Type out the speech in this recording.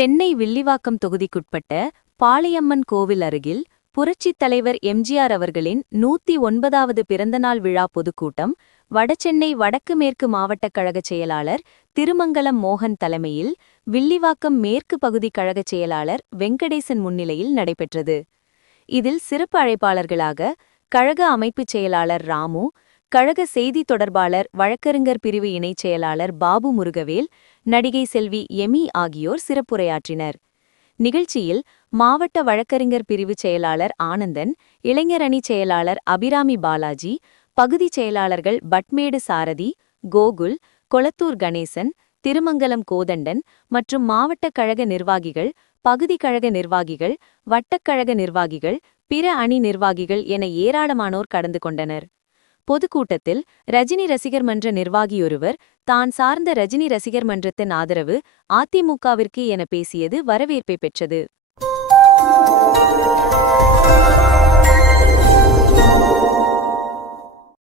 சென்னை வில்லிவாக்கம் தொகுதிக்குட்பட்ட பாளையம்மன் கோவில் அருகில் புரட்சித் தலைவர் எம்ஜிஆர் அவர்களின் 109வது பிறந்தநாள் விழா பொதுக்கூட்டம் வடசென்னை வடக்கு மேற்கு மாவட்டக் கழகச் செயலாளர் திருமங்கலம் மோகன் தலைமையில் வில்லிவாக்கம் மேற்கு பகுதி கழகச் செயலாளர் வெங்கடேசன் முன்னிலையில் நடைபெற்றது. இதில் சிறப்பு அழைப்பாளர்களாக கழக அமைப்புச் செயலாளர் ராமு, கழக செய்தி தொடர்பாளர் வழக்கறிஞர் பிரிவு இணைச் செயலாளர் பாபு முருகவேல், நடிகை செல்வி எமி ஆகியோர் சிறப்புரையாற்றினர். நிகழ்ச்சியில் மாவட்ட வழக்கறிஞர் பிரிவு செயலாளர் ஆனந்தன், இளைஞர் அணி செயலாளர் அபிராமி பாலாஜி, பகுதிச் செயலாளர்கள் பட்மேடு சாரதி, கோகுல், கொளத்தூர் கணேசன், திருமங்கலம் கோதண்டன் மற்றும் மாவட்ட கழக நிர்வாகிகள், பகுதி கழக நிர்வாகிகள், வட்டக்கழக நிர்வாகிகள், பிற அணி நிர்வாகிகள் என ஏராளமானோர் கலந்து கொண்டனர். பொதுக்கூட்டத்தில் ரஜினி ரசிகர் மன்ற நிர்வாகியொருவர் தான் சார்ந்த ரஜினி ரசிகர் மன்றத்தின் ஆதரவு அதிமுகவிற்கு என பேசியது வரவேற்பை பெற்றது.